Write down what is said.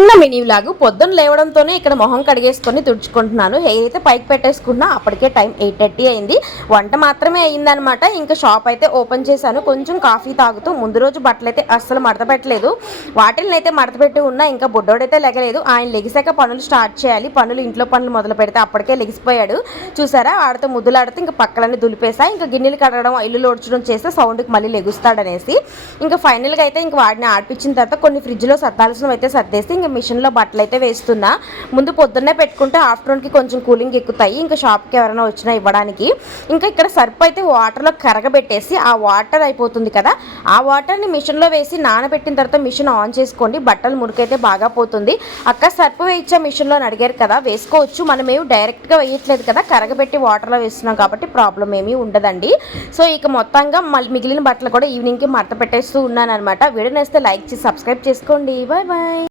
చిన్న mini vlog. పొద్దున్న లేవడంతోనే ఇక్కడ మొహం కడిగేసుకొని తుడుచుకుంటున్నాను. హెయిర్ అయితే పైకి పెట్టేసుకున్నా. అప్పటికే టైం 8:30 అయింది. వంట మాత్రమే అయిందనమాట. ఇంకా షాప్ అయితే ఓపెన్ చేశాను. కొంచెం కాఫీ తాగుతూ ముందు రోజు బట్టలు అయితే అస్సలు మడత పెట్టలేదు. వాటిని అయితే మడత పెట్టి ఉన్నా. ఇంకా బుడ్డోడైతే లెగలేదు. ఆయన లెగిసాక పనులు స్టార్ట్ చేయాలి. ఇంట్లో పనులు మొదలు పెడితే అప్పటికే లెగిసిపోయాడు. చూసారా, ఆడితో ముద్దులాడితే ఇంకా పక్కలన్నీ దులిపేసా. ఇంకా గిన్నెలు కడగడం, ఇల్లు లోడ్చడం చేస్తే సౌండ్కి మళ్ళీ లెగుస్తాడనేసి ఇంకా ఫైనల్గా అయితే ఇంక వాడిని ఆడిపించిన తర్వాత కొన్ని ఫ్రిడ్జ్లో సర్దాల్సినవి అయితే సర్దేసి ఇంకా మిషన్లో బట్టలు అయితే వేస్తున్నా. ముందు పొద్దున్నే పెట్టుకుంటే ఆఫ్టర్నూన్కి కొంచెం కూలింగ్ ఎక్కుతాయి. ఇంకా షాప్కి ఎవరైనా వచ్చినా ఇవ్వడానికి. ఇంకా ఇక్కడ సర్ప్ అయితే వాటర్లో కరగబెట్టేసి ఆ వాటర్ అయిపోతుంది కదా, ఆ వాటర్ని మిషన్లో వేసి నానబెట్టిన తర్వాత మిషన్ ఆన్ చేసుకోండి. బట్టలు మురికైతే బాగా పోతుంది. అక్క సర్ప్ వేయించా మిషన్లో అని అడిగారు కదా, వేసుకోవచ్చు. మనమేమి డైరెక్ట్గా వేయట్లేదు కదా, కరగబెట్టి వాటర్లో వేస్తున్నాం కాబట్టి ప్రాబ్లం ఏమీ ఉండదండి. సో ఇక మొత్తంగా మిగిలిన బట్టలు కూడా ఈవినింగ్కి మడత పెట్టేస్తూ ఉన్నాను అనమాట. వీడియో నేస్తే లైక్ చేసి సబ్స్క్రైబ్ చేసుకోండి. Bye bye.